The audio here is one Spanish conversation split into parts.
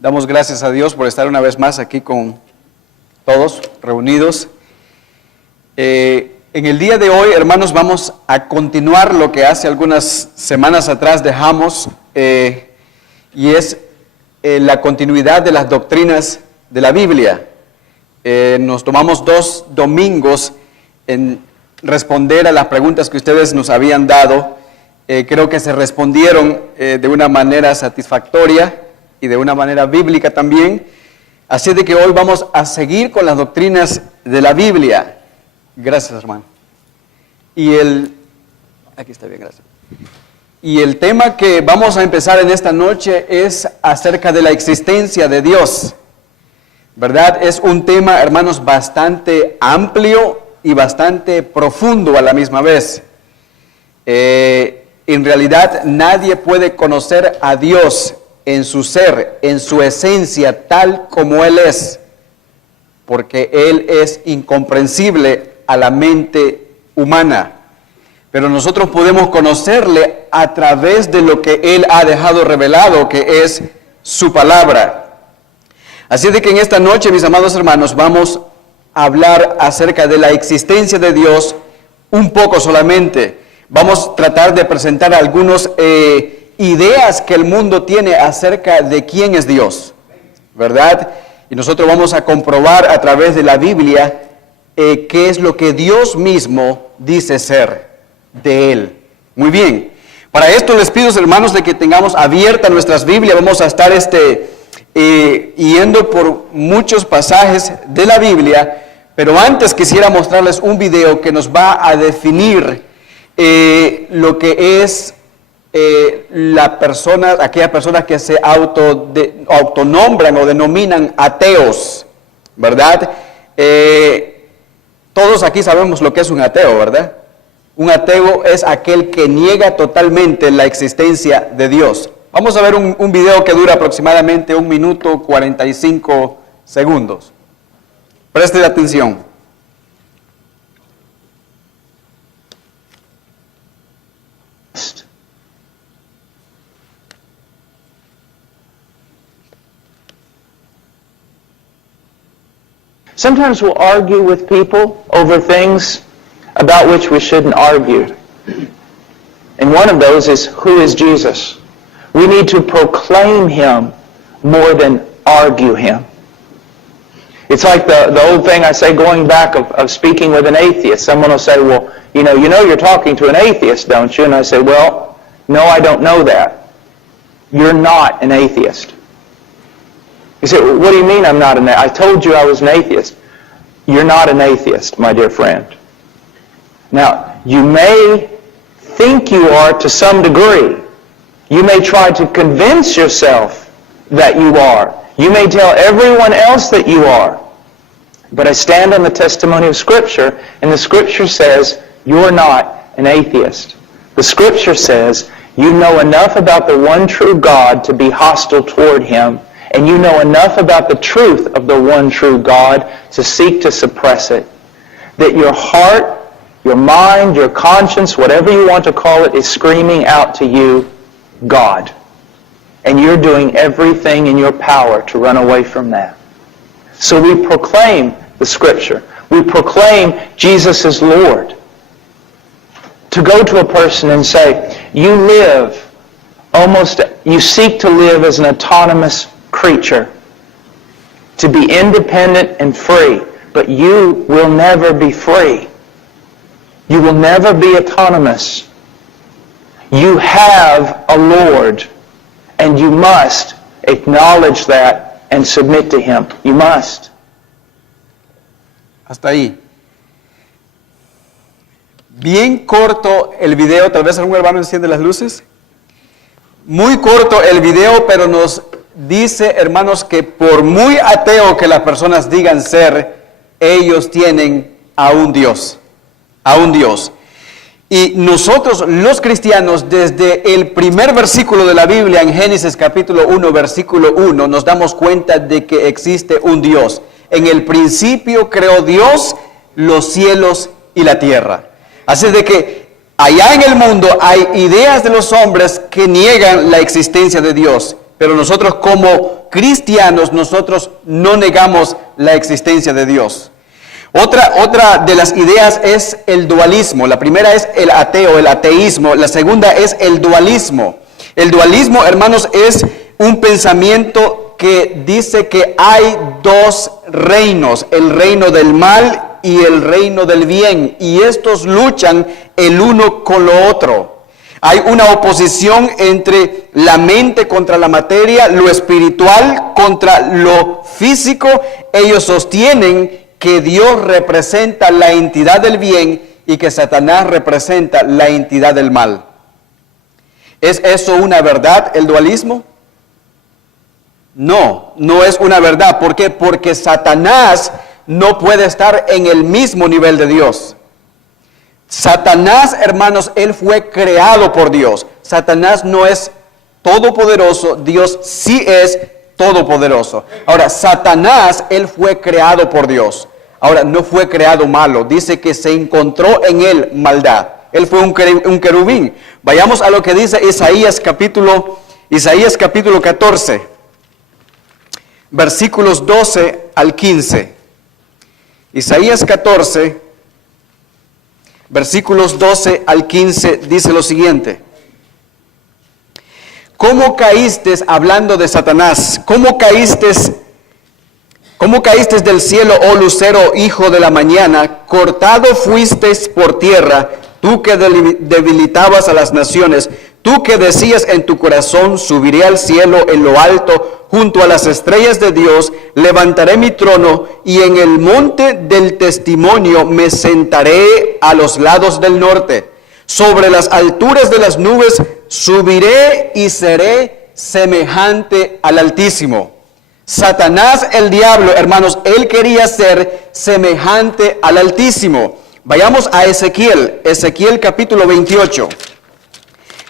Damos gracias a Dios por estar una vez más aquí con todos reunidos. En el día de hoy, hermanos, vamos a continuar lo que hace algunas semanas atrás dejamos, y es la continuidad de las doctrinas de la Biblia. Nos tomamos 2 domingos en responder a las preguntas que ustedes nos habían dado. Creo que se respondieron de una manera satisfactoria y de una manera bíblica también. Así de que hoy vamos a seguir con las doctrinas de la Biblia. Gracias, hermano. Aquí está bien, gracias. Y el tema que vamos a empezar en esta noche es acerca de la existencia de Dios. ¿Verdad? Es un tema, hermanos, bastante amplio y bastante profundo a la misma vez. En realidad, nadie puede conocer a Dios en su ser, en su esencia, tal como Él es, porque Él es incomprensible a la mente humana. Pero nosotros podemos conocerle a través de lo que Él ha dejado revelado, que es su palabra. Así de que en esta noche, mis amados hermanos, vamos a hablar acerca de la existencia de Dios un poco solamente. Vamos a tratar de presentar algunos ideas que el mundo tiene acerca de quién es Dios, ¿verdad? Y nosotros vamos a comprobar a través de la Biblia qué es lo que Dios mismo dice ser de Él. Muy bien. Para esto les pido, hermanos, de que tengamos abierta nuestras Biblias. Vamos a estar yendo por muchos pasajes de la Biblia, pero antes quisiera mostrarles un video que nos va a definir lo que es aquellas personas que se autonombran o denominan ateos, ¿verdad? Todos aquí sabemos lo que es un ateo, ¿verdad? Un ateo es aquel que niega totalmente la existencia de Dios. Vamos a ver un video que dura aproximadamente 1 minuto 45 segundos. Preste atención. Sometimes we'll argue with people over things about which we shouldn't argue. And one of those is, who is Jesus? We need to proclaim Him more than argue Him. It's like the old thing I say going back of speaking with an atheist. Someone will say, well, you know you're talking to an atheist, don't you? And I say, well, no, I don't know that. You're not an atheist. You say, well, what do you mean I'm not an atheist? I told you I was an atheist. You're not an atheist, my dear friend. Now, you may think you are to some degree. You may try to convince yourself that you are. You may tell everyone else that you are. But I stand on the testimony of Scripture, and the Scripture says you're not an atheist. The Scripture says you know enough about the one true God to be hostile toward Him, and you know enough about the truth of the one true God to seek to suppress it. That your heart, your mind, your conscience, whatever you want to call it, is screaming out to you, God. And you're doing everything in your power to run away from that. So we proclaim the Scripture. We proclaim Jesus is Lord. To go to a person and say, you seek to live as an autonomous creature, to be independent and free, but you will never be free. You will never be autonomous. You have a Lord, and you must acknowledge that and submit to Him. You must. Hasta ahí. Bien corto el video, tal vez algún hermano enciende las luces. Muy corto el video, pero nos dice, hermanos, que por muy ateo que las personas digan ser, ellos tienen a un Dios. A un Dios. Y nosotros, los cristianos, desde el primer versículo de la Biblia, en Génesis capítulo 1, versículo 1, nos damos cuenta de que existe un Dios. En el principio creó Dios los cielos y la tierra. Así de que allá en el mundo hay ideas de los hombres que niegan la existencia de Dios. Pero nosotros como cristianos, nosotros no negamos la existencia de Dios. Otra de las ideas es el dualismo. La primera es el ateo, el ateísmo. La segunda es el dualismo. El dualismo, hermanos, es un pensamiento que dice que hay dos reinos, el reino del mal y el reino del bien, y estos luchan el uno con lo otro. Hay una oposición entre la mente contra la materia, lo espiritual contra lo físico. Ellos sostienen que Dios representa la entidad del bien y que Satanás representa la entidad del mal. ¿Es eso una verdad, el dualismo? No, no es una verdad. ¿Por qué? Porque Satanás no puede estar en el mismo nivel de Dios. Satanás, hermanos, él fue creado por Dios. Satanás no es todopoderoso, Dios sí es todopoderoso. Ahora, Satanás, él fue creado por Dios. Ahora, no fue creado malo. Dice que se encontró en él maldad. Él fue un querubín. Vayamos a lo que dice Isaías capítulo 14, versículos 12 al 15. Isaías 14, versículos 12 al 15, dice lo siguiente. ¿Cómo caíste, hablando de Satanás, cómo caíste del cielo, oh lucero, hijo de la mañana? Cortado fuiste por tierra, tú que debilitabas a las naciones, tú que decías en tu corazón, subiré al cielo en lo alto, junto a las estrellas de Dios, levantaré mi trono, y en el monte del testimonio me sentaré a los lados del norte. Sobre las alturas de las nubes subiré y seré semejante al Altísimo. Satanás, el diablo, hermanos, él quería ser semejante al Altísimo. Vayamos a Ezequiel capítulo 28.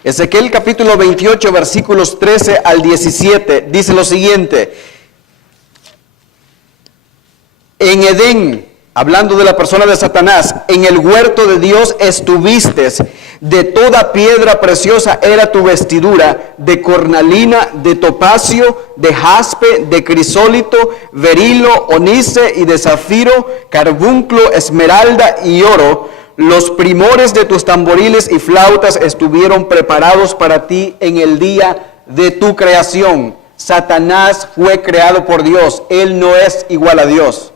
Ezequiel capítulo 28, versículos 13 al 17, dice lo siguiente. En Edén, hablando de la persona de Satanás, en el huerto de Dios estuviste, de toda piedra preciosa era tu vestidura, de cornalina, de topacio, de jaspe, de crisólito, berilo, onice y de zafiro, carbunclo, esmeralda y oro. Los primores de tus tamboriles y flautas estuvieron preparados para ti en el día de tu creación. Satanás fue creado por Dios, él no es igual a Dios.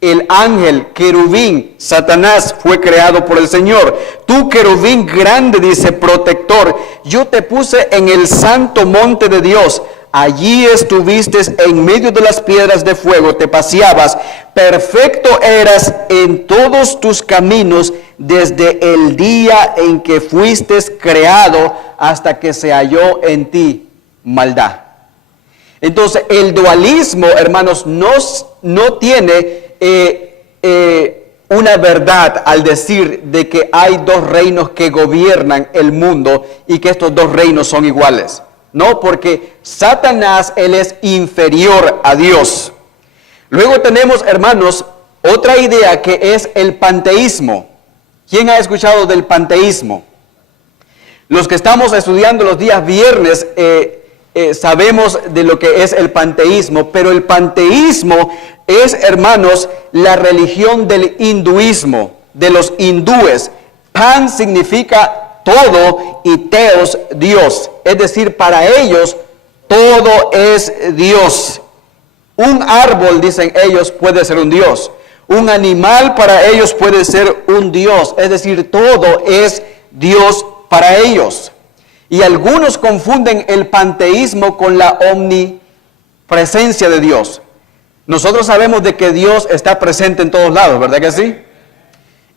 El ángel, querubín, Satanás, fue creado por el Señor. Tú, querubín grande, dice, protector, yo te puse en el santo monte de Dios. Allí estuviste en medio de las piedras de fuego, te paseabas. Perfecto eras en todos tus caminos desde el día en que fuiste creado hasta que se halló en ti maldad. Entonces, el dualismo, hermanos, no tiene una verdad al decir de que hay dos reinos que gobiernan el mundo y que estos dos reinos son iguales. No, porque Satanás, él es inferior a Dios. Luego tenemos, hermanos, otra idea que es el panteísmo. ¿Quién ha escuchado del panteísmo? Los que estamos estudiando los días viernes sabemos de lo que es el panteísmo, pero el panteísmo es, hermanos, la religión del hinduismo, de los hindúes. Pan significa todo y teos, Dios. Es decir, para ellos todo es Dios. Un árbol, dicen ellos, puede ser un Dios. Un animal para ellos puede ser un Dios. Es decir, todo es Dios para ellos. Y algunos confunden el panteísmo con la omnipresencia de Dios. Nosotros sabemos de que Dios está presente en todos lados, ¿verdad que sí?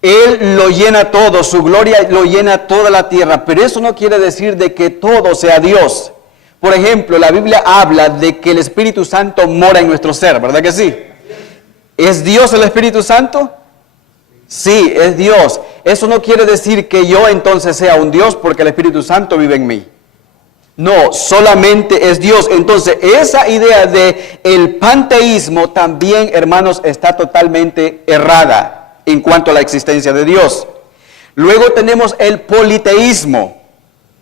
Él lo llena todo, su gloria lo llena toda la tierra, pero eso no quiere decir de que todo sea Dios. Por ejemplo, la Biblia habla de que el Espíritu Santo mora en nuestro ser, ¿verdad que sí? ¿Es Dios el Espíritu Santo? Sí, es Dios. Eso no quiere decir que yo entonces sea un Dios porque el Espíritu Santo vive en mí. No, solamente es Dios. Entonces, esa idea de el panteísmo también, hermanos, está totalmente errada en cuanto a la existencia de Dios. Luego tenemos el politeísmo.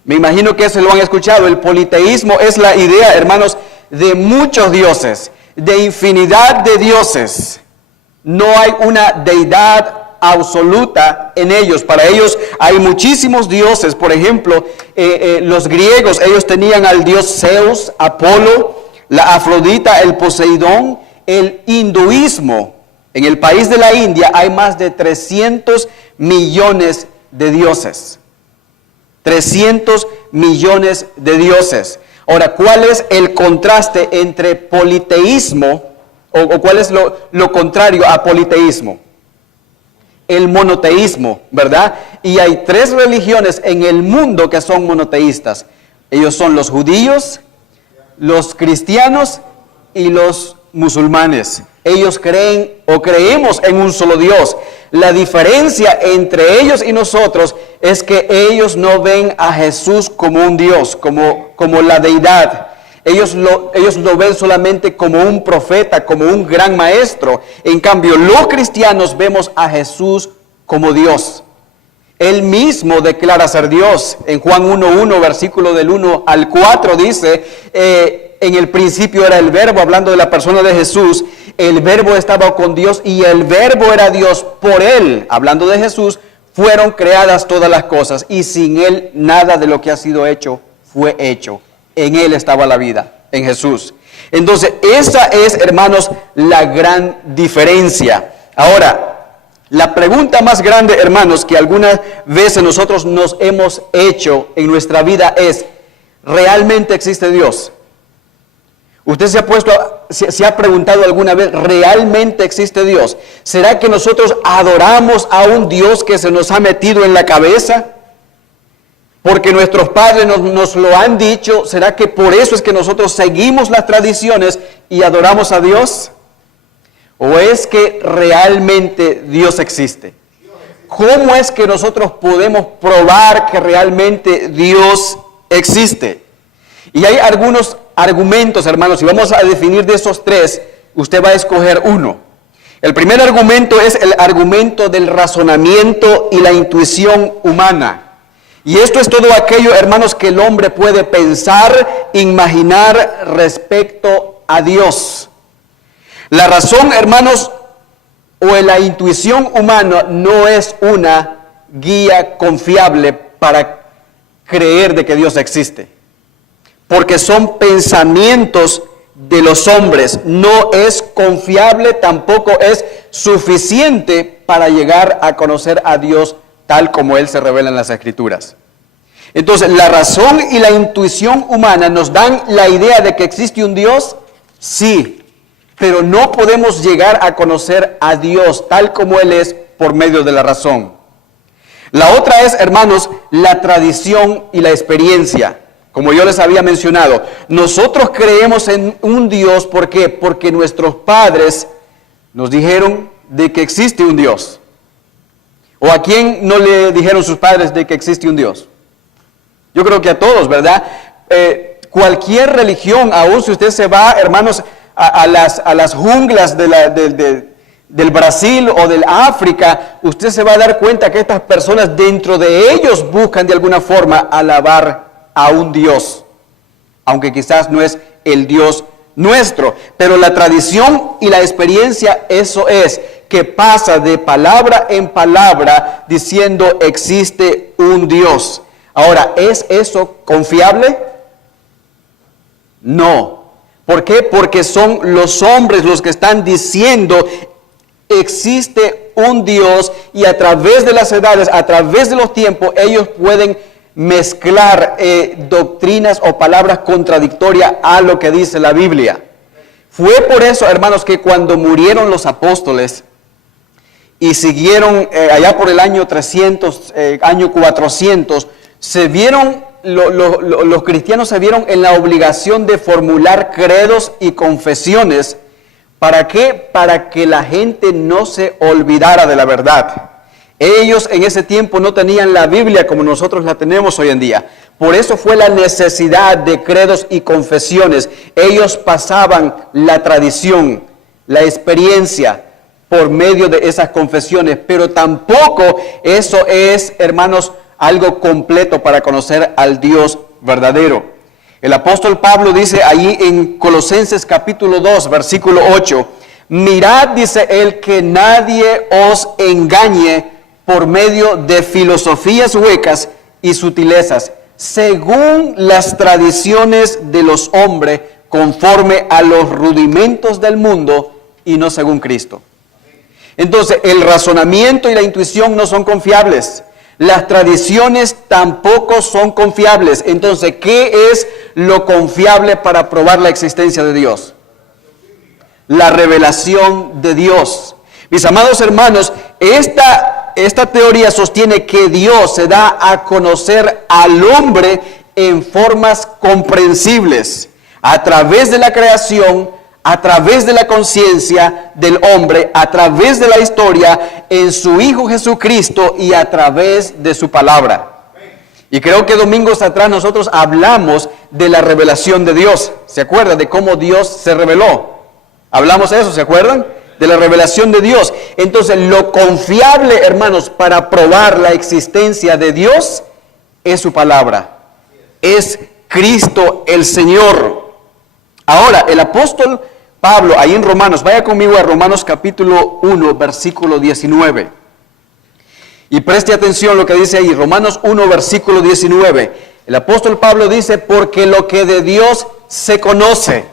Me imagino que eso lo han escuchado. El politeísmo es la idea, hermanos, de muchos dioses, de infinidad de dioses. No hay una deidad absoluta en ellos. Para ellos hay muchísimos dioses. Por ejemplo, los griegos, ellos tenían al dios Zeus, Apolo, la Afrodita, el Poseidón. El hinduismo, en el país de la India hay más de 300 millones de dioses. 300 millones de dioses. Ahora, ¿cuál es el contraste entre politeísmo o cuál es lo contrario a politeísmo? El monoteísmo, ¿verdad? Y hay 3 religiones en el mundo que son monoteístas. Ellos son los judíos, los cristianos y los musulmanes. Ellos creen o creemos en un solo Dios. La diferencia entre ellos y nosotros es que ellos no ven a Jesús como un Dios, como la deidad. Ellos lo ven solamente como un profeta, como un gran maestro. En cambio, los cristianos vemos a Jesús como Dios. Él mismo declara ser Dios. En Juan 1:1, versículo del 1 al 4 dice, en el principio era el Verbo, hablando de la persona de Jesús. El Verbo estaba con Dios y el Verbo era Dios. Por Él, hablando de Jesús, fueron creadas todas las cosas. Y sin Él, nada de lo que ha sido hecho fue hecho. En Él estaba la vida, en Jesús. Entonces, esa es, hermanos, la gran diferencia. Ahora, la pregunta más grande, hermanos, que algunas veces nosotros nos hemos hecho en nuestra vida es, ¿realmente existe Dios? ¿Usted se ha preguntado alguna vez, ¿realmente existe Dios? ¿Será que nosotros adoramos a un Dios que se nos ha metido en la cabeza? Porque nuestros padres nos lo han dicho. ¿Será que por eso es que nosotros seguimos las tradiciones y adoramos a Dios? ¿O es que realmente Dios existe? ¿Cómo es que nosotros podemos probar que realmente Dios existe? Y hay algunos argumentos, hermanos, y vamos a definir de esos 3, usted va a escoger uno. El primer argumento es el argumento del razonamiento y la intuición humana. Y esto es todo aquello, hermanos, que el hombre puede pensar, imaginar respecto a Dios. La razón, hermanos, o la intuición humana no es una guía confiable para creer de que Dios existe. Porque son pensamientos de los hombres. No es confiable, tampoco es suficiente para llegar a conocer a Dios tal como Él se revela en las Escrituras. Entonces, la razón y la intuición humana nos dan la idea de que existe un Dios, sí, pero no podemos llegar a conocer a Dios tal como Él es por medio de la razón. La otra es, hermanos, la tradición y la experiencia. Como yo les había mencionado, nosotros creemos en un Dios, ¿por qué? Porque nuestros padres nos dijeron de que existe un Dios. ¿O a quién no le dijeron sus padres de que existe un Dios? Yo creo que a todos, ¿verdad? Cualquier religión, aún si usted se va, hermanos, a las junglas del Brasil o del África, usted se va a dar cuenta que estas personas dentro de ellos buscan de alguna forma alabar a un Dios, aunque quizás no es el Dios nuestro, pero la tradición y la experiencia, eso es, que pasa de palabra en palabra diciendo existe un Dios. Ahora, ¿es eso confiable? No. ¿Por qué? Porque son los hombres los que están diciendo existe un Dios, y a través de las edades, a través de los tiempos, ellos pueden mezclar doctrinas o palabras contradictorias a lo que dice la Biblia. Fue por eso, hermanos, que cuando murieron los apóstoles y siguieron allá por el año 300, año 400, los cristianos se vieron en la obligación de formular credos y confesiones. ¿Para qué? Para que la gente no se olvidara de la verdad. Ellos en ese tiempo no tenían la Biblia como nosotros la tenemos hoy en día. Por eso fue la necesidad de credos y confesiones. Ellos pasaban la tradición, la experiencia por medio de esas confesiones. Pero tampoco eso es, hermanos, algo completo para conocer al Dios verdadero. El apóstol Pablo dice allí en Colosenses capítulo 2, versículo 8, mirad, dice él, que nadie os engañe por medio de filosofías huecas y sutilezas, según las tradiciones de los hombres, conforme a los rudimentos del mundo y no según Cristo. Entonces, el razonamiento y la intuición no son confiables. Las tradiciones tampoco son confiables. Entonces, ¿qué es lo confiable para probar la existencia de Dios? La revelación de Dios. Mis amados hermanos, esta teoría sostiene que Dios se da a conocer al hombre en formas comprensibles, a través de la creación, a través de la conciencia del hombre, a través de la historia, en su Hijo Jesucristo y a través de su palabra. Y creo que domingos atrás nosotros hablamos de la revelación de Dios. ¿Se acuerdan de cómo Dios se reveló? Hablamos de eso, ¿se acuerdan? De la revelación de Dios. Entonces, lo confiable, hermanos, para probar la existencia de Dios es su palabra. Es Cristo el Señor. Ahora, el apóstol Pablo, ahí en Romanos, vaya conmigo a Romanos capítulo 1, versículo 19. Y preste atención lo que dice ahí, Romanos 1, versículo 19. El apóstol Pablo dice, porque lo que de Dios se conoce,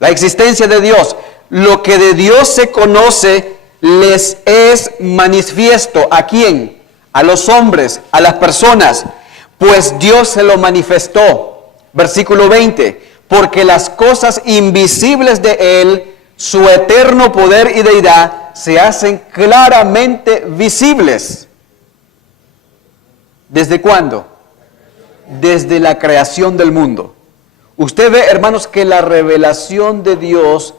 la existencia de Dios, lo que de Dios se conoce, les es manifiesto. ¿A quién? A los hombres, a las personas, pues Dios se lo manifestó. Versículo 20. Porque las cosas invisibles de Él, su eterno poder y deidad, se hacen claramente visibles. ¿Desde cuándo? Desde la creación del mundo. Usted ve, hermanos, que la revelación de Dios,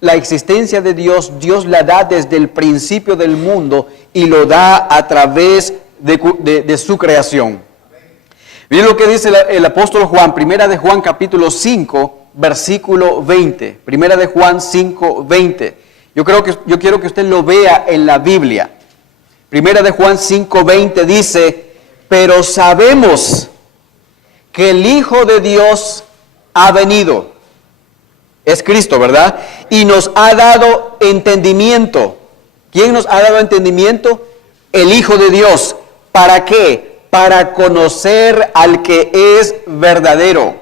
la existencia de Dios, Dios la da desde el principio del mundo y lo da a través de su creación. Miren lo que dice el apóstol Juan, primera de Juan capítulo 5, versículo 20. Primera de Juan 5, 20. Yo quiero que usted lo vea en la Biblia. Primera de Juan 5, 20 dice, pero sabemos que el Hijo de Dios ha venido. Es Cristo, ¿verdad? Y nos ha dado entendimiento. ¿Quién nos ha dado entendimiento? El Hijo de Dios. ¿Para qué? Para conocer al que es verdadero.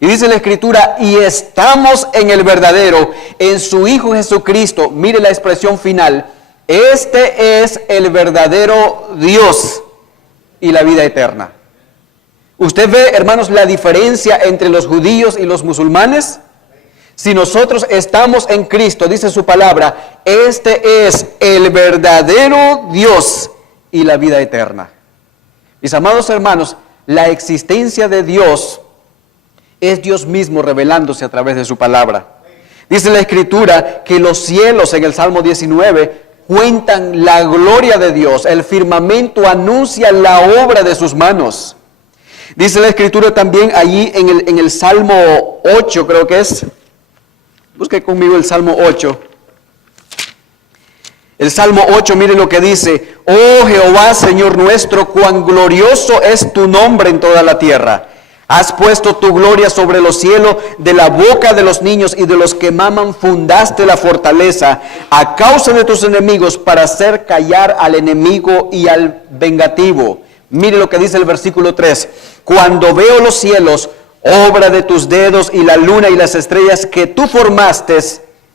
Y dice la Escritura, y estamos en el verdadero, en su Hijo Jesucristo. Mire la expresión final. Este es el verdadero Dios y la vida eterna. ¿Usted ve, hermanos, la diferencia entre los judíos y los musulmanes? Si nosotros estamos en Cristo, dice su palabra, este es el verdadero Dios y la vida eterna. Mis amados hermanos, la existencia de Dios es Dios mismo revelándose a través de su palabra. Dice la Escritura que los cielos en el Salmo 19 cuentan la gloria de Dios. El firmamento anuncia la obra de sus manos. Dice la Escritura también allí en el Salmo 8, creo que es. Busque conmigo el Salmo 8. El Salmo 8, mire lo que dice. Oh Jehová, Señor nuestro, cuán glorioso es tu nombre en toda la tierra. Has puesto tu gloria sobre los cielos, de la boca de los niños y de los que maman fundaste la fortaleza, a causa de tus enemigos, para hacer callar al enemigo y al vengativo. Mire lo que dice el versículo 3. Cuando veo los cielos, obra de tus dedos, y la luna y las estrellas que tú formaste,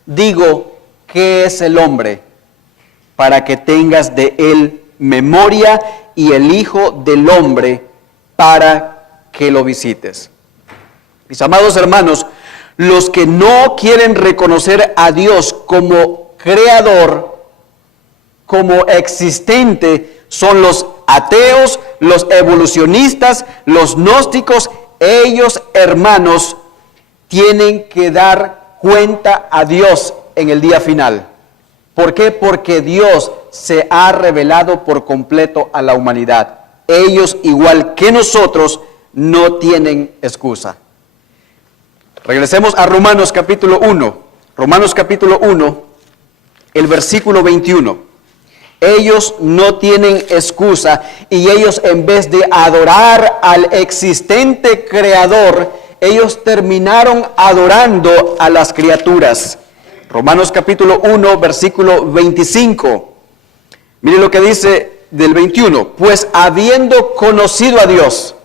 digo, ¿qué es el hombre? Para que tengas de él memoria, y el Hijo del hombre para que lo visites. Mis amados hermanos, los que no quieren reconocer a Dios como creador, como existente, son los ateos, los evolucionistas, los gnósticos. Ellos, hermanos, tienen que dar cuenta a Dios en el día final. ¿Por qué? Porque Dios se ha revelado por completo a la humanidad. Ellos, igual que nosotros, no tienen excusa. Regresemos a Romanos capítulo 1. Romanos capítulo 1, el versículo 21. ellos no tienen excusa y ellos, en vez de adorar al existente Creador, ellos terminaron adorando a las criaturas. Romanos capítulo 1, versículo 25. Mire lo que dice del 21. Pues habiendo conocido a Dios.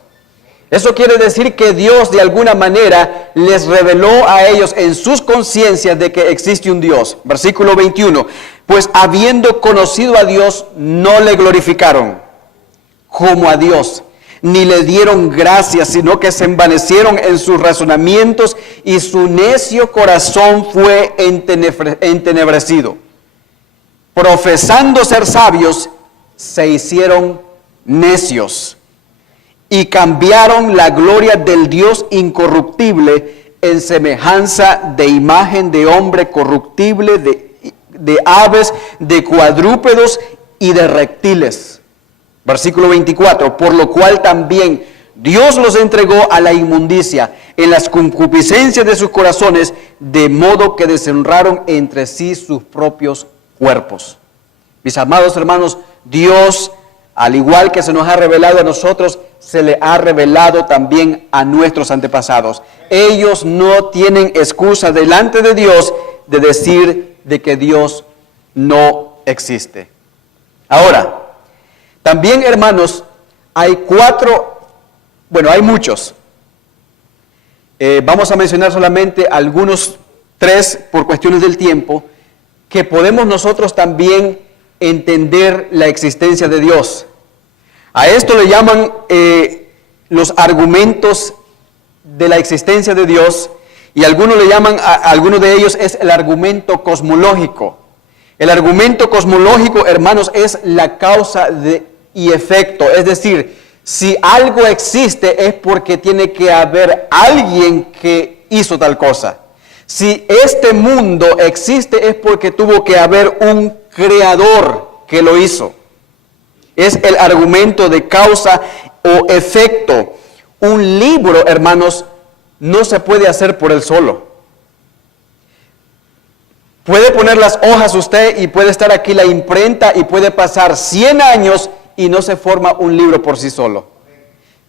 Eso quiere decir que Dios de alguna manera les reveló a ellos en sus conciencias de que existe un Dios. Versículo 21. Pues habiendo conocido a Dios, no le glorificaron como a Dios, ni le dieron gracias, sino que se envanecieron en sus razonamientos y su necio corazón fue entenebrecido. Profesando ser sabios, se hicieron necios y cambiaron la gloria del Dios incorruptible en semejanza de imagen de hombre corruptible, de aves, de cuadrúpedos y de reptiles. Versículo 24, por lo cual también Dios los entregó a la inmundicia en las concupiscencias de sus corazones, de modo que deshonraron entre sí sus propios cuerpos. Mis amados hermanos, Dios, al igual que se nos ha revelado a nosotros, se le ha revelado también a nuestros antepasados. Ellos no tienen excusa delante de Dios de decir de que Dios no existe. Ahora, también, hermanos, hay muchos. Vamos a mencionar solamente algunos 3 por cuestiones del tiempo, que podemos nosotros también entender la existencia de Dios. A esto le llaman los argumentos de la existencia de Dios, y algunos de ellos es el argumento cosmológico. El argumento cosmológico, hermanos, es la causa y efecto. Es decir, si algo existe es porque tiene que haber alguien que hizo tal cosa. Si este mundo existe es porque tuvo que haber un creador que lo hizo. Es el argumento de causa o efecto. Un libro, hermanos, no se puede hacer por él solo. Puede poner las hojas usted y puede estar aquí la imprenta y puede pasar 100 años y no se forma un libro por sí solo.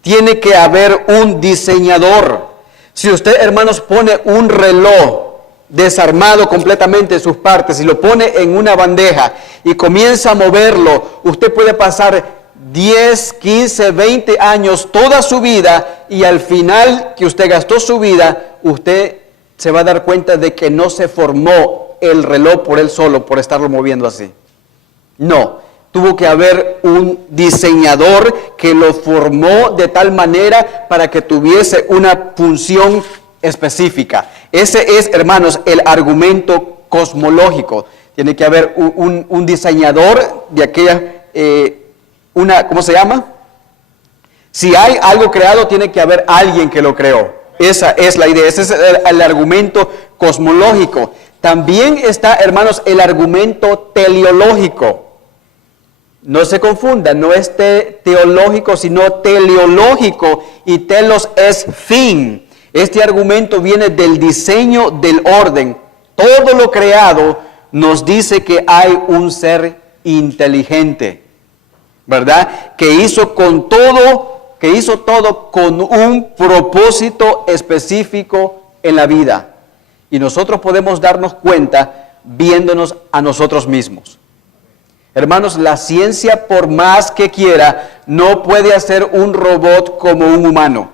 Tiene que haber un diseñador. Si usted, hermanos, pone un reloj desarmado completamente sus partes y lo pone en una bandeja y comienza a moverlo, usted puede pasar 10, 15, 20 años, toda su vida, y al final que usted gastó su vida, usted se va a dar cuenta de que no se formó el reloj por él solo, por estarlo moviendo así. No, tuvo que haber un diseñador que lo formó de tal manera para que tuviese una función específica. Ese es, hermanos, el argumento cosmológico. Tiene que haber un diseñador de aquella, ¿cómo se llama? Si hay algo creado, tiene que haber alguien que lo creó. Esa es la idea, ese es el argumento cosmológico. También está, hermanos, el argumento teleológico. No se confunda, no es teológico, sino teleológico, y telos es fin. Este argumento viene del diseño del orden. Todo lo creado nos dice que hay un ser inteligente, ¿verdad? Que hizo todo con un propósito específico en la vida. Y nosotros podemos darnos cuenta viéndonos a nosotros mismos. Hermanos, la ciencia, por más que quiera, no puede hacer un robot como un humano.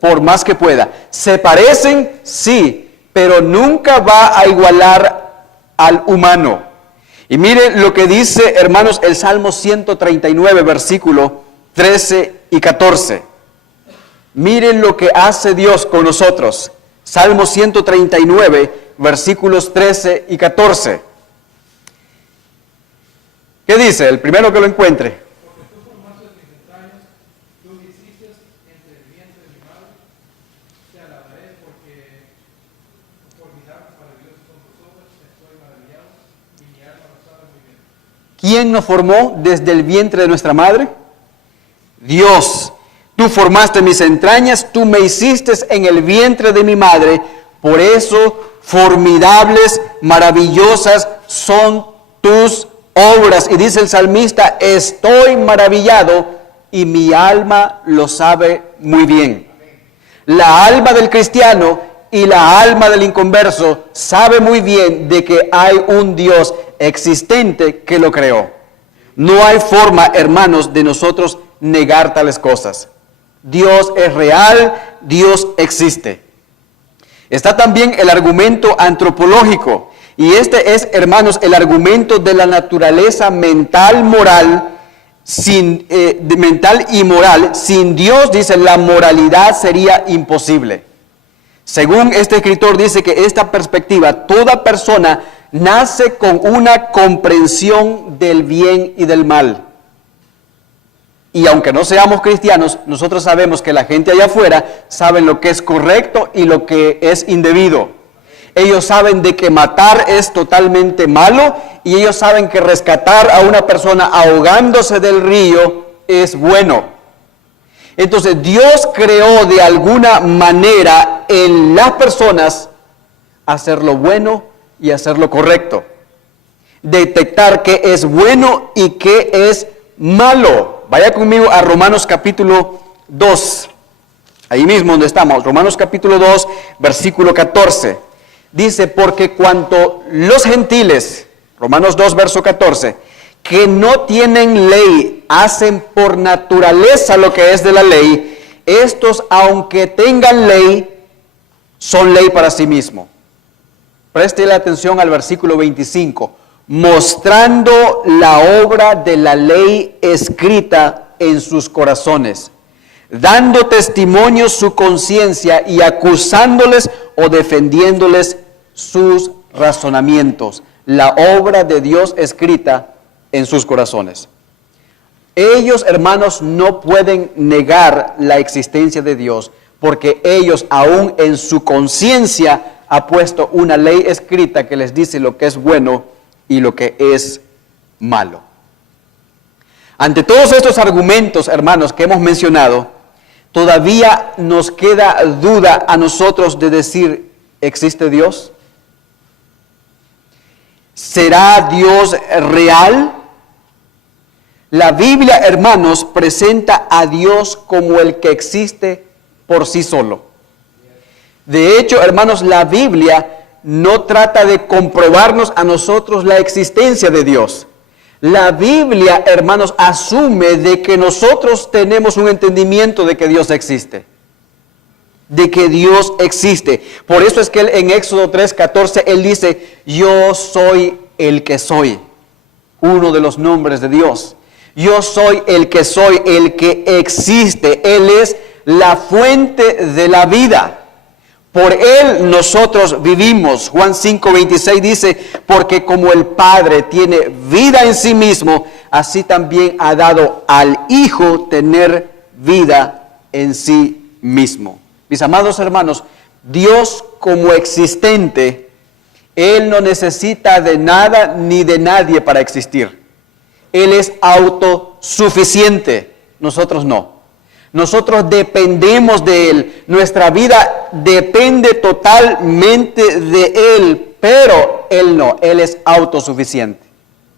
Por más que pueda. ¿Se parecen? Sí, pero nunca va a igualar al humano. Y miren lo que dice, hermanos, el Salmo 139, versículo 13 y 14. Miren lo que hace Dios con nosotros. Salmo 139, versículos 13 y 14. ¿Qué dice? El primero que lo encuentre. Porque tú formaste mis entrañas, tú me hiciste entre el vientre de mi madre. Te alabaré porque formidables, maravillosos son tus obras, estoy maravillado y mi alma lo sabe muy bien. ¿Quién nos formó desde el vientre de nuestra madre? Dios. Tú formaste mis entrañas, tú me hiciste en el vientre de mi madre. Por eso, formidables, maravillosas son tus obras. Y dice el salmista, estoy maravillado y mi alma lo sabe muy bien. La alma del cristiano y la alma del inconverso sabe muy bien de que hay un Dios existente que lo creó. No hay forma, hermanos, de nosotros negar tales cosas. Dios es real, Dios existe. Está también el argumento antropológico. Y este es, hermanos, el argumento de la naturaleza mental, moral, mental y moral. Sin Dios, dice, la moralidad sería imposible. Según este escritor dice que esta perspectiva, toda persona nace con una comprensión del bien y del mal. Y aunque no seamos cristianos, nosotros sabemos que la gente allá afuera sabe lo que es correcto y lo que es indebido. Ellos saben de que matar es totalmente malo y ellos saben que rescatar a una persona ahogándose del río es bueno. Entonces Dios creó de alguna manera en las personas hacer lo bueno y hacer lo correcto. Detectar qué es bueno y qué es malo. Vaya conmigo a Romanos capítulo 2. Ahí mismo donde estamos. Romanos capítulo 2, versículo 14. Dice, porque cuanto los gentiles, Romanos 2, verso 14, que no tienen ley, hacen por naturaleza lo que es de la ley, estos, aunque tengan ley, son ley para sí mismos. Preste atención al versículo 25. Mostrando la obra de la ley escrita en sus corazones, dando testimonio su conciencia y acusándoles o defendiéndoles sus razonamientos. La obra de Dios escrita en sus corazones. Ellos, hermanos, no pueden negar la existencia de Dios, porque ellos aún en su conciencia han puesto una ley escrita que les dice lo que es bueno y lo que es malo. Ante todos estos argumentos, hermanos, que hemos mencionado, todavía nos queda duda a nosotros de decir, ¿existe Dios? ¿Será Dios real? La Biblia, hermanos, presenta a Dios como el que existe por sí solo. De hecho, hermanos, la Biblia no trata de comprobarnos a nosotros la existencia de Dios. La Biblia, hermanos, asume de que nosotros tenemos un entendimiento de que Dios existe. De que Dios existe. Por eso es que él, en Éxodo 3:14, él dice, yo soy el que soy. Uno de los nombres de Dios. Yo soy el que existe. Él es la fuente de la vida. Por Él nosotros vivimos. Juan 5:26 dice, porque como el Padre tiene vida en sí mismo, así también ha dado al Hijo tener vida en sí mismo. Mis amados hermanos, Dios como existente, Él no necesita de nada ni de nadie para existir. Él es autosuficiente, nosotros no. Nosotros dependemos de Él, nuestra vida depende totalmente de Él, pero Él no, Él es autosuficiente.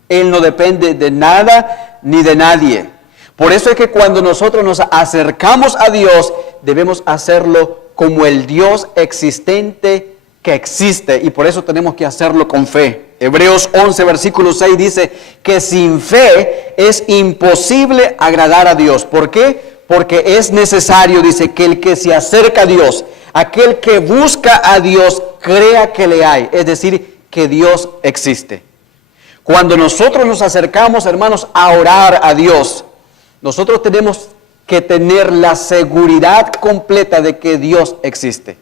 Él no depende de nada ni de nadie. Por eso es que cuando nosotros nos acercamos a Dios, debemos hacerlo como el Dios existente que existe, y por eso tenemos que hacerlo con fe. Hebreos 11, versículo 6 dice que sin fe es imposible agradar a Dios. ¿Por qué? Porque es necesario, dice, que el que se acerca a Dios, aquel que busca a Dios, crea que le hay. Es decir, que Dios existe. Cuando nosotros nos acercamos, hermanos, a orar a Dios, nosotros tenemos que tener la seguridad completa de que Dios existe.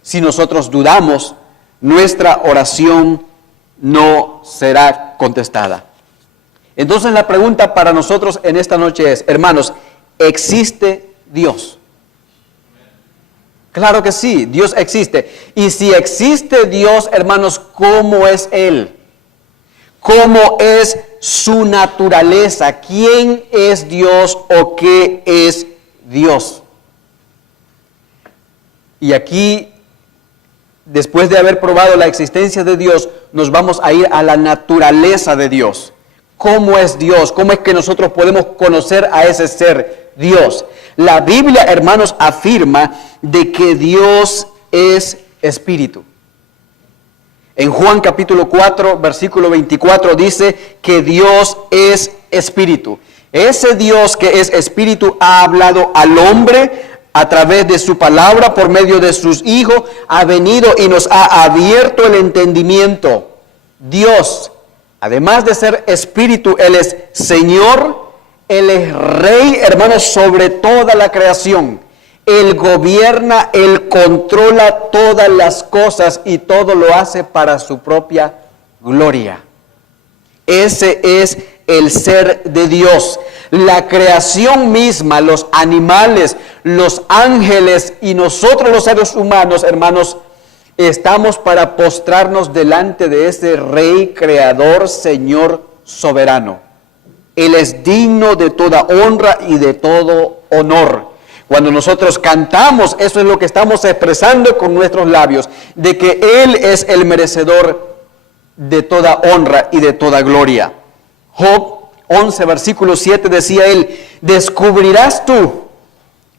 Si nosotros dudamos, nuestra oración no será contestada. Entonces la pregunta para nosotros en esta noche es, hermanos, ¿existe Dios? Claro que sí, Dios existe. Y si existe Dios, hermanos, ¿cómo es Él? ¿Cómo es su naturaleza? ¿Quién es Dios o qué es Dios? Y aquí, después de haber probado la existencia de Dios, nos vamos a ir a la naturaleza de Dios. cómo es Dios, cómo es que nosotros podemos conocer a ese ser, Dios. La Biblia, hermanos, afirma de que Dios es espíritu. En Juan capítulo 4, versículo 24 dice que Dios es espíritu. Ese Dios que es espíritu ha hablado al hombre a través de su palabra, por medio de sus hijos, ha venido y nos ha abierto el entendimiento. Dios, además de ser espíritu, Él es Señor, Él es Rey, hermanos, sobre toda la creación. Él gobierna, Él controla todas las cosas y todo lo hace para su propia gloria. Ese es el ser de Dios. La creación misma, los animales, los ángeles y nosotros los seres humanos, hermanos, estamos para postrarnos delante de ese Rey, Creador, Señor, soberano. Él es digno de toda honra y de todo honor. Cuando nosotros cantamos, eso es lo que estamos expresando con nuestros labios, de que Él es el merecedor de toda honra y de toda gloria. Job 11, versículo 7 decía él, ¿descubrirás tú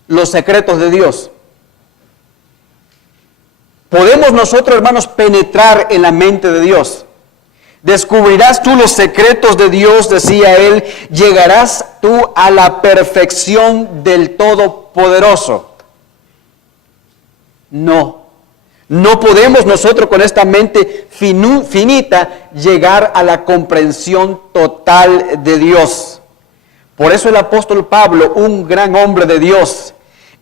los secretos de Dios? ¿Podemos nosotros, hermanos, penetrar en la mente de Dios? ¿Descubrirás tú los secretos de Dios? Decía él, ¿llegarás tú a la perfección del Todopoderoso? No. No podemos nosotros con esta mente finita llegar a la comprensión total de Dios. Por eso el apóstol Pablo, un gran hombre de Dios,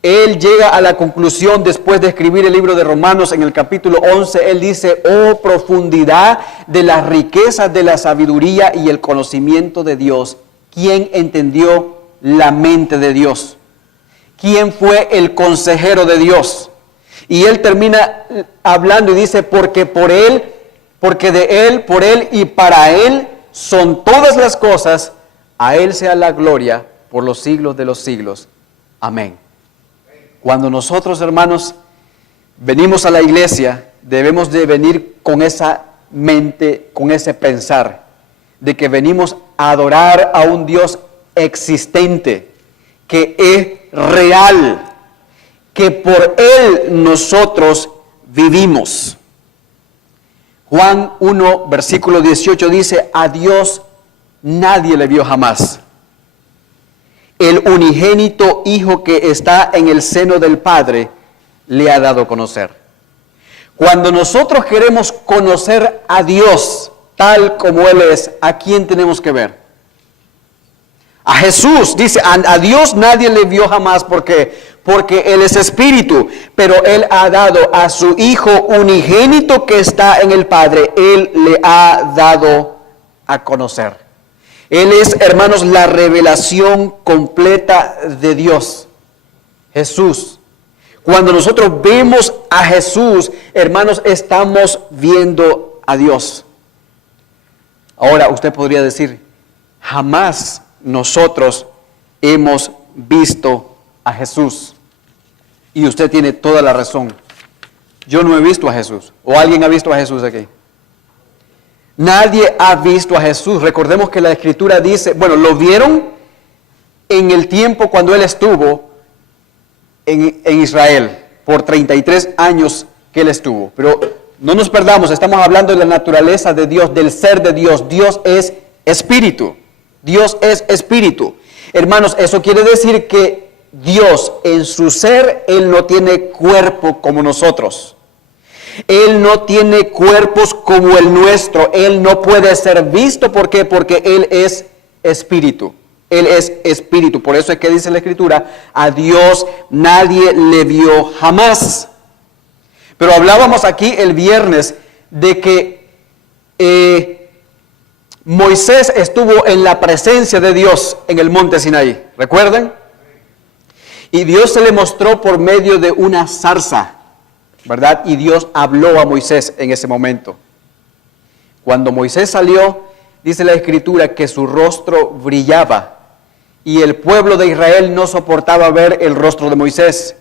él llega a la conclusión después de escribir el libro de Romanos en el capítulo 11, él dice, oh profundidad de las riquezas de la sabiduría y el conocimiento de Dios. ¿Quién entendió la mente de Dios? ¿Quién fue el consejero de Dios? Y él termina hablando y dice, porque por Él, porque de Él, por Él y para Él son todas las cosas, a Él sea la gloria por los siglos de los siglos. Amén. Cuando nosotros, hermanos, venimos a la iglesia, debemos de venir con esa mente, con ese pensar, de que venimos a adorar a un Dios existente, que es real, que por Él nosotros vivimos. Juan 1, versículo 18 dice, a Dios nadie le vio jamás. El unigénito Hijo que está en el seno del Padre le ha dado a conocer. Cuando nosotros queremos conocer a Dios tal como Él es, ¿a quién tenemos que ver? A Jesús. Dice, a Dios nadie le vio jamás porque Él es espíritu, pero Él ha dado a su Hijo unigénito que está en el Padre, Él le ha dado a conocer. Él es, hermanos, la revelación completa de Dios. Jesús. Cuando nosotros vemos a Jesús, hermanos, estamos viendo a Dios. Ahora, usted podría decir, jamás nosotros hemos visto a Jesús. Y usted tiene toda la razón. Yo no he visto a Jesús. ¿O alguien ha visto a Jesús aquí? Nadie ha visto a Jesús. Recordemos que la Escritura dice, bueno, lo vieron en el tiempo cuando Él estuvo en Israel, por 33 años que Él estuvo. Pero no nos perdamos, estamos hablando de la naturaleza de Dios, del ser de Dios. Dios es espíritu. Dios es espíritu. Hermanos, eso quiere decir que Dios en su ser, Él no tiene cuerpo como nosotros. Él no tiene cuerpos como el nuestro. Él no puede ser visto. ¿Por qué? Porque Él es espíritu. Él es espíritu. Por eso es que dice la Escritura, a Dios nadie le vio jamás. Pero hablábamos aquí el viernes de que Moisés estuvo en la presencia de Dios en el monte Sinaí. ¿Recuerdan? Y Dios se le mostró por medio de una zarza, ¿verdad? Y Dios habló a Moisés en ese momento. Cuando Moisés salió, dice la Escritura que su rostro brillaba y el pueblo de Israel no soportaba ver el rostro de Moisés.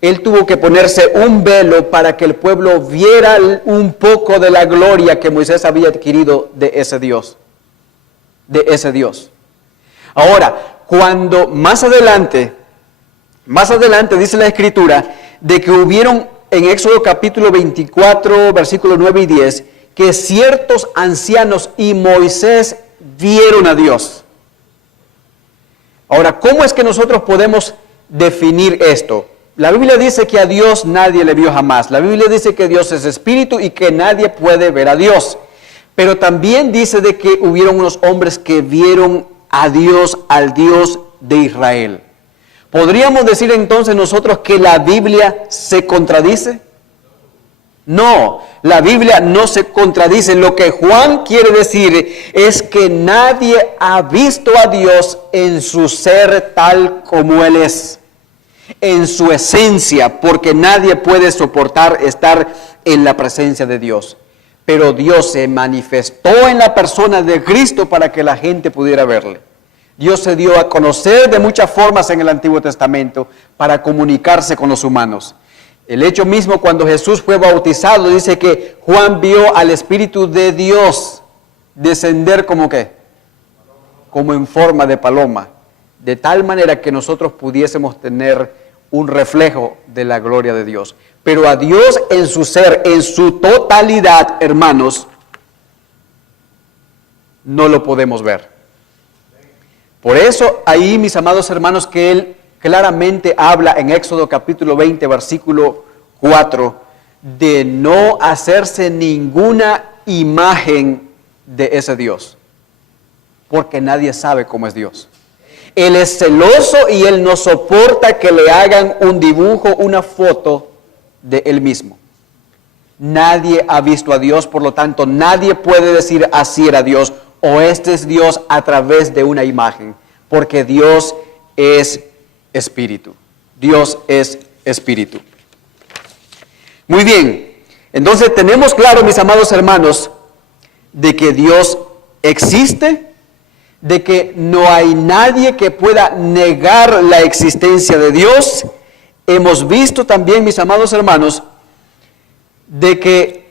Él tuvo que ponerse un velo para que el pueblo viera un poco de la gloria que Moisés había adquirido de ese Dios. de ese Dios. Ahora, cuando más adelante dice la Escritura de que hubieron en Éxodo capítulo 24, versículos 9 y 10, que ciertos ancianos y Moisés vieron a Dios. Ahora, ¿cómo es que nosotros podemos definir esto? La Biblia dice que a Dios nadie le vio jamás. La Biblia dice que Dios es espíritu y que nadie puede ver a Dios. Pero también dice de que hubieron unos hombres que vieron a Dios, al Dios de Israel. ¿Podríamos decir entonces nosotros que la Biblia se contradice? No, la Biblia no se contradice. Lo que Juan quiere decir es que nadie ha visto a Dios en su ser tal como Él es, en su esencia, porque nadie puede soportar estar en la presencia de Dios. Pero Dios se manifestó en la persona de Cristo para que la gente pudiera verle. Dios se dio a conocer de muchas formas en el Antiguo Testamento para comunicarse con los humanos. El hecho mismo cuando Jesús fue bautizado dice que Juan vio al Espíritu de Dios descender como ¿qué? Como en forma de paloma, de tal manera que nosotros pudiésemos tener un reflejo de la gloria de Dios. Pero a Dios en su ser, en su totalidad, hermanos, no lo podemos ver. Por eso ahí, mis amados hermanos, que Él claramente habla en Éxodo capítulo 20, versículo 4, de no hacerse ninguna imagen de ese Dios, porque nadie sabe cómo es Dios. Él es celoso y Él no soporta que le hagan un dibujo, una foto de Él mismo. Nadie ha visto a Dios, por lo tanto, nadie puede decir así era Dios o este es Dios a través de una imagen, porque Dios es espíritu. Dios es espíritu. Muy bien, entonces tenemos claro, mis amados hermanos, de que Dios existe, de que no hay nadie que pueda negar la existencia de Dios. Hemos visto también, mis amados hermanos, de que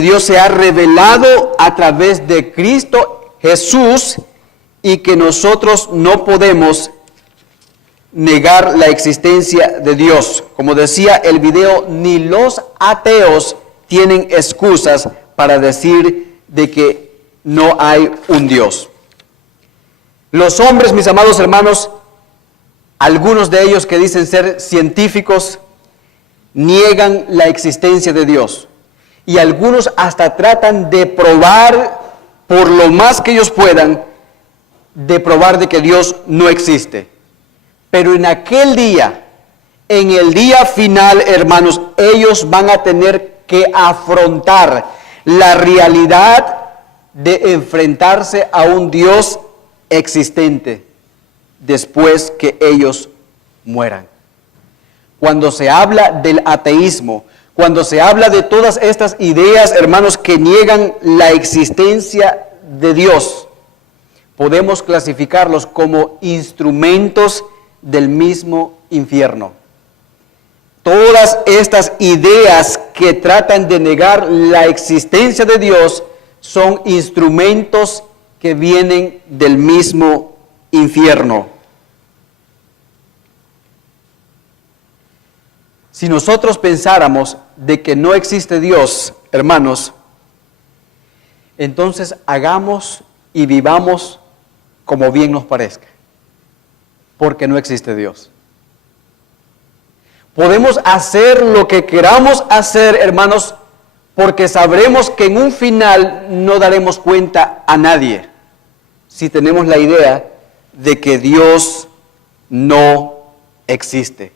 Dios se ha revelado a través de Cristo Jesús y que nosotros no podemos negar la existencia de Dios. Como decía el video, ni los ateos tienen excusas para decir de que no hay un Dios. Los hombres, mis amados hermanos, algunos de ellos que dicen ser científicos, niegan la existencia de Dios. Y algunos hasta tratan de probar, por lo más que ellos puedan, de probar de que Dios no existe. Pero en aquel día, en el día final, hermanos, ellos van a tener que afrontar la realidad de enfrentarse a un Dios existente después que ellos mueran. Cuando se habla del ateísmo, cuando se habla de todas estas ideas, hermanos, que niegan la existencia de Dios, podemos clasificarlos como instrumentos del mismo infierno. Todas estas ideas que tratan de negar la existencia de Dios son instrumentos que vienen del mismo infierno. Si nosotros pensáramos de que no existe Dios, hermanos, entonces hagamos y vivamos como bien nos parezca, porque no existe Dios. Podemos hacer lo que queramos hacer, hermanos, porque sabremos que en un final no daremos cuenta a nadie si tenemos la idea de que Dios no existe.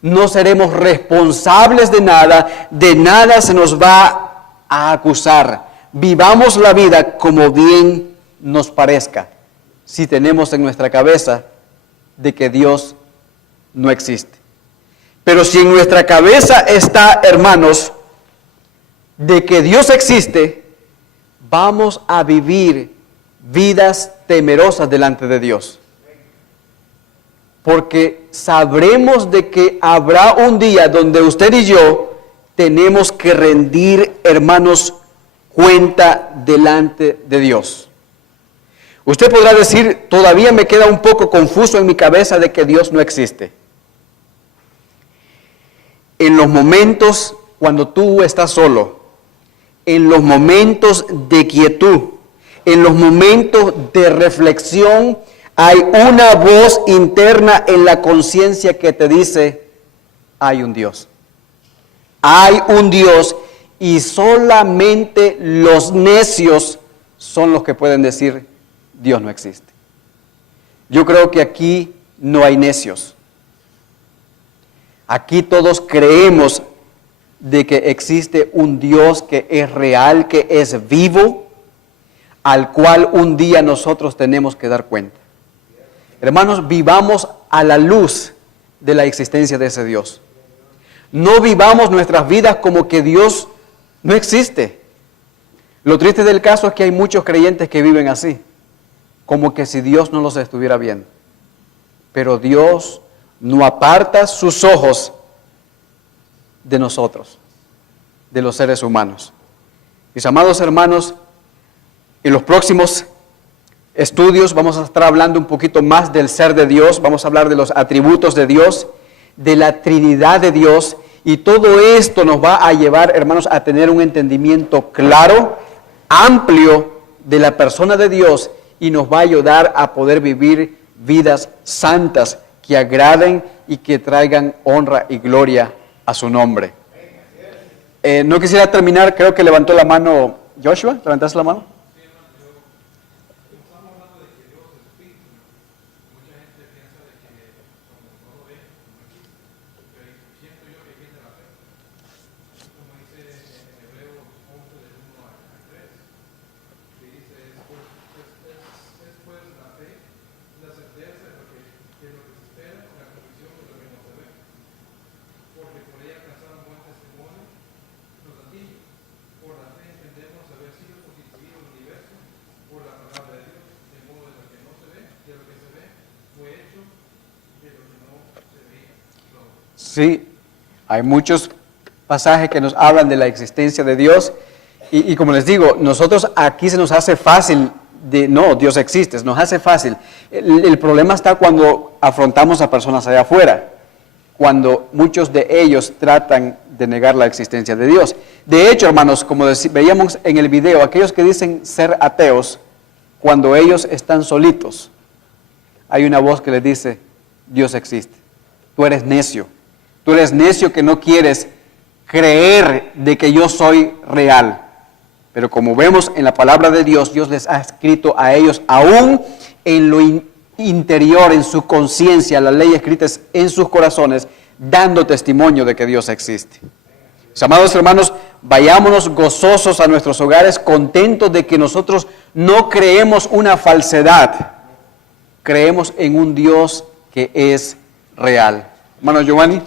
No seremos responsables de nada se nos va a acusar. Vivamos la vida como bien nos parezca, si tenemos en nuestra cabeza de que Dios no existe. Pero si en nuestra cabeza está, hermanos, de que Dios existe, vamos a vivir vidas temerosas delante de Dios. Porque sabremos de que habrá un día donde usted y yo tenemos que rendir, hermanos, cuenta delante de Dios. Usted podrá decir, todavía me queda un poco confuso en mi cabeza de que Dios no existe. En los momentos cuando tú estás solo, en los momentos de quietud, en los momentos de reflexión, hay una voz interna en la conciencia que te dice, hay un Dios. Hay un Dios y solamente los necios son los que pueden decir, Dios no existe. Yo creo que aquí no hay necios. Aquí todos creemos de que existe un Dios que es real, que es vivo, al cual un día nosotros tenemos que dar cuenta. Hermanos, vivamos a la luz de la existencia de ese Dios. No vivamos nuestras vidas como que Dios no existe. Lo triste del caso es que hay muchos creyentes que viven así, como que si Dios no los estuviera viendo. Pero Dios no aparta sus ojos de nosotros, de los seres humanos. Mis amados hermanos, en los próximos estudios vamos a estar hablando un poquito más del ser de Dios, vamos a hablar de los atributos de Dios, de la Trinidad de Dios, y todo esto nos va a llevar, hermanos, a tener un entendimiento claro, amplio de la persona de Dios, y nos va a ayudar a poder vivir vidas santas que agraden y que traigan honra y gloria a su nombre. No quisiera terminar, creo que levantó la mano Joshua, ¿levantaste la mano? Sí, hay muchos pasajes que nos hablan de la existencia de Dios y como les digo, nosotros aquí se nos hace fácil de, no, Dios existe, se nos hace fácil. El problema está cuando afrontamos a personas allá afuera, cuando muchos de ellos tratan de negar la existencia de Dios. De hecho, hermanos, como veíamos en el video, aquellos que dicen ser ateos, cuando ellos están solitos, hay una voz que les dice, Dios existe, tú eres necio. Tú eres necio que no quieres creer de que yo soy real. Pero como vemos en la palabra de Dios, Dios les ha escrito a ellos, aún en lo interior, en su conciencia, las leyes escritas en sus corazones, dando testimonio de que Dios existe. Mis amados hermanos, vayámonos gozosos a nuestros hogares, contentos de que nosotros no creemos una falsedad. Creemos en un Dios que es real. Hermano Giovanni.